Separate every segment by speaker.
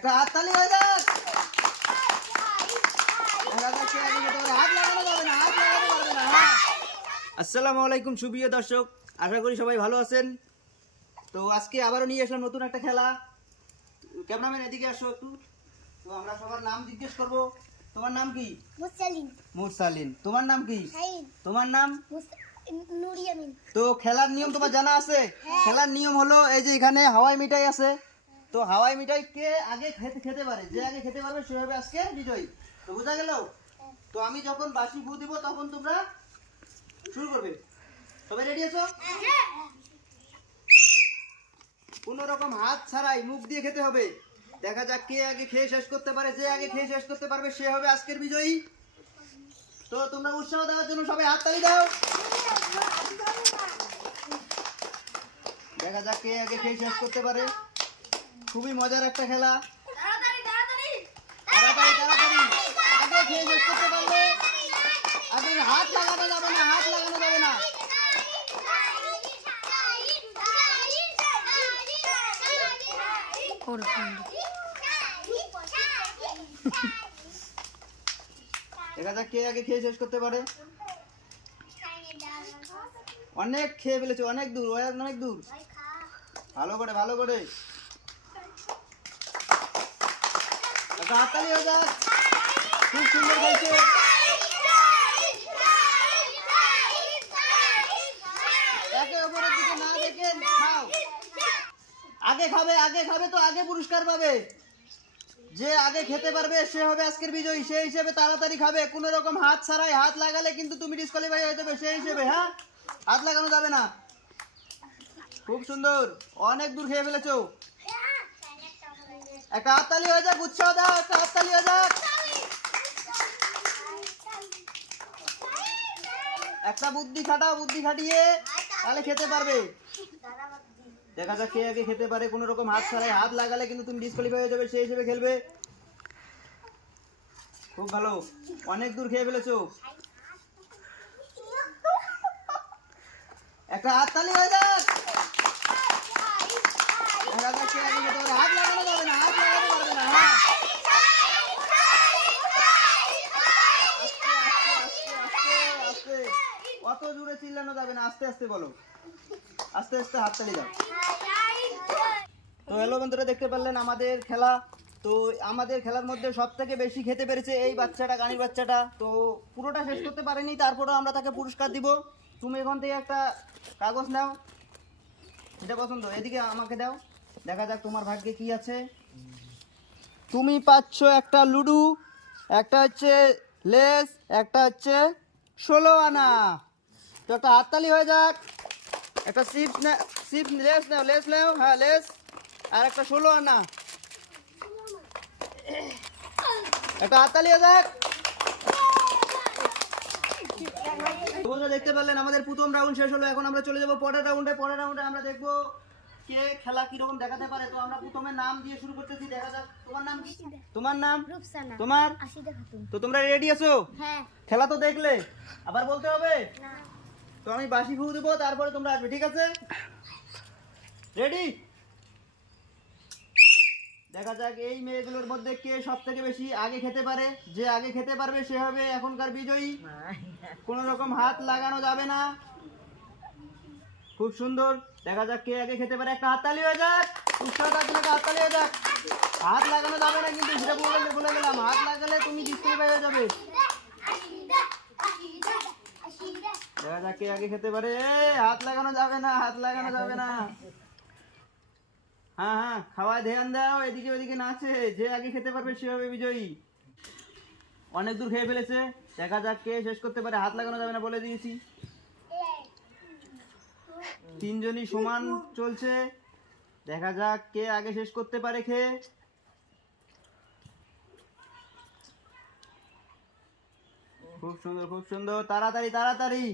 Speaker 1: একটা হাততালি হয়ে যাক। হ্যাঁ। আসসালামু আলাইকুম সুপ্রিয় দর্শক। আশা করি সবাই ভালো আছেন। তো আজকে আবারও নিয়ে আসলাম নতুন একটা খেলা। ক্যামেরাম্যান এদিকে আসো একটু। তো আমরা সবার নাম জিজ্ঞেস করব। তোমার নাম কি?
Speaker 2: মুসালিম
Speaker 1: মুরসালিন। তোমার নাম কি? তোমার নাম? তো খেলার নিয়ম তোমার জানা আছে? খেলার নিয়ম হলো এই যে এখানে হাওয়াই মিঠাই আছে। তো হাওয়াই মিঠাই কে আগে খেতে খেতে পারে? যে আগে খেতে পারবে সে হবে আজকে বিজয়ী তো বোঝা গেল? তো আমি যখন বাসি ফু দিব, তখন তোমরা শুরু করবে। সবাই রেডি আছো? কোনো রকম হাত ছাড়াই মুখ দিয়ে খেতে হবে। দেখা যাক কে আগে খেয়ে শেষ করতে পারে, যে আগে খেয়ে শেষ করতে পারবে সে হবে আজকের বিজয়ী। তো তোমরা উৎসাহ দেওয়ার জন্য সবাই হাত হাততালি দাও। দেখা যাক কে আগে খেয়ে শেষ করতে পারে। খুবই মজার একটা খেলা।
Speaker 2: তাড়াতাড়ি তাড়াতাড়ি।
Speaker 1: তাড়াতাড়ি তাড়াতাড়ি। আগে খেয়ে শেষ করতে পারলে। আগে হাত লাগানো যাবে না হাত লাগানো যাবে না। দেখা যাক কে আগে খেয়ে শেষ করতে পারে। অনেক খেয়ে ফেলেছে অনেক দূর অনেক দূর। ভালো করে ভালো করে একটা হাততালি হয়ে যাক। খুব সুন্দর খেয়েছে একে অপরের দিকে না দেখে খাও। আগে খাবে আগে খাবে তো আগে পুরস্কার পাবে। যে আগে খেতে পারবে সে হবে আজকের বিজয়ী। সেই হিসেবে তাড়াতাড়ি খাবে। কোনো রকম হাত ছাড়াই হাত লাগালে কিন্তু তুমি ডিসকোয়ালিফাই হয়ে যাবে সেই হিসেবে হ্যাঁ? হাত লাগানো যাবে না। খুব সুন্দর। অনেক দূর খেয়ে ফেলেছো। একটা হাততালি হয়ে যাক, উৎসাহ দাও একটা হাততালি হয়ে যাক। একটা বুদ্ধি খাটাও, বুদ্ধি খাটিয়ে, তাহলে খেতে পারবে। দেখা যাক কে আগে খেতে পারে, কোনো রকম হাত ছাড়াই হাত লাগালে কিন্তু তুমি ডিসকোয়ালিফাই হয়ে যাবে, সেই হিসেবে খেলবে। খুব ভালো। অনেক দূর খেয়ে ফেলেছো। একটা হাত তালি হয়ে যাক দেখা যাক কে আগে খেতে পারে হাত লাগানো যাবে না হাত লাগানো যাবে না হ্যাঁ আস্তে, আস্তে, অত জোরে চিল্লানো যাবে না আস্তে আস্তে বলো আস্তে আস্তে হাততালি দাও তো হ্যালো বন্ধুরা দেখতে পারলেন আমাদের খেলা তো আমাদের খেলার মধ্যে সব থেকে বেশি খেতে পেরেছে এই বাচ্চাটা গানির বাচ্চাটা তো পুরোটা শেষ করতে পারেনি তারপরেও আমরা তাকে পুরস্কার দিব তুমি এখান থেকে একটা কাগজ নাও এটা পছন্দ এদিকে আমাকে দাও দেখা যাক তোমার ভাগ্যে কি আছে। তুমি পাচ্ছ একটা লুডু, একটা হচ্ছে লেস, একটা হচ্ছে ষোলো আনা। তো একটা হাততালি হয়ে যাক। একটা sip sip less now less now হ্যাঁ লেস। আর একটা ষোলো আনা। একটা হাততালি হয়ে যাক। বন্ধুরা, দেখতে পারলেন আমাদের প্রথম রাউন্ড শেষ হলো। এখন আমরা চলে যাব পরের রাউন্ডে পরের রাউন্ডে আমরা দেখব কে খেলা কীরকম দেখাতে পারে? তো আমরা প্রথমে নাম দিয়ে শুরু করতেছি দেখা যাক। তোমার নাম কি? তোমার নাম?
Speaker 2: রূপসানা।
Speaker 1: তোমার?
Speaker 2: আশিদা খাতুন।
Speaker 1: তো তোমরা রেডি আছো?
Speaker 2: হ্যাঁ।
Speaker 1: খেলা তো দেখলে। আবার বলতে হবে?
Speaker 2: না।
Speaker 1: তো আমি বাসি ফু দেবো তারপরে তোমরা আসবে ঠিক আছে? রেডি দেখা যাক এই মেয়েগুলোর মধ্যে কে সব থেকে বেশি আগে খেতে পারে। যে আগে খেতে পারবে সে হবে এখনকার বিজয়ী। কোনো রকম হাত লাগানো যাবে না। খুব সুন্দর। দেখা যাক কে আগে খেতে পারে। একটা হাততালি হয়ে যাক। উৎসাহটার জন্য একটা হাততালি হয়ে যাক। হাত লাগানো যাবে না, কিন্তু সেটা বলে বলে গেলাম। হাত লাগালে তুমি ডিসকালিফাই হয়ে যাবে। দেখা যাক কে আগে খেতে পারে। হাত লাগানো যাবে না, হাত লাগানো যাবে না। হ্যাঁ হ্যাঁ খাওয়ায় ধ্যান দাও, এদিকে ওদিকে নাচে। যে আগে খেতে পারবে, সে হবে বিজয়ী। অনেক দূর খেয়ে ফেলেছে। দেখা যাক কে শেষ করতে পারে। হাত লাগানো যাবে না বলে দিয়েছি। তিনজনই সমান চলছে। দেখা যাক কে আগে শেষ করতে পারে খেয়ে খুব সুন্দর খুব সুন্দর। তাড়াতাড়ি তাড়াতাড়ি।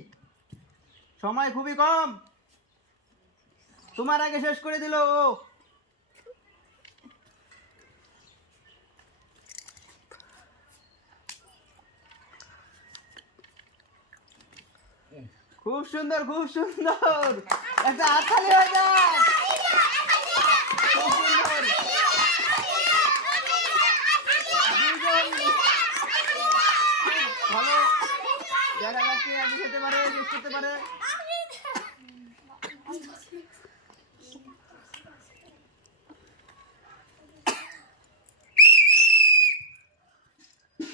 Speaker 1: সময় খুবই কম। তোমার আগে শেষ করে দিল ও। খুব সুন্দর খুব সুন্দর। একটা হাততালি হয়ে যায় ভালো। খেতে পারে করতে পারে।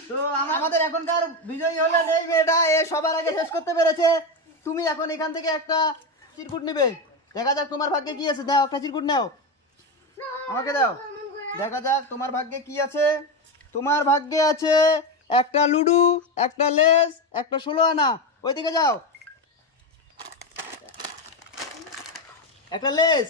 Speaker 1: তো আমাদের এখনকার বিজয়ী হলেন এই মেয়েটা, এ সবার আগে শেষ করতে পেরেছে। তুমি এখন এখান থেকে একটা চিরকুট নেবে। দেখা যাক তোমার ভাগ্যে কি আছে। দাও, একটা চিরকুট নাও। আমাকে দাও। দেখা যাক তোমার ভাগ্যে কি আছে। তোমার ভাগ্যে আছে একটা লুডু, একটা লেস, একটা ষোলো আনা। ওই দিকে যাও। একটা লেস।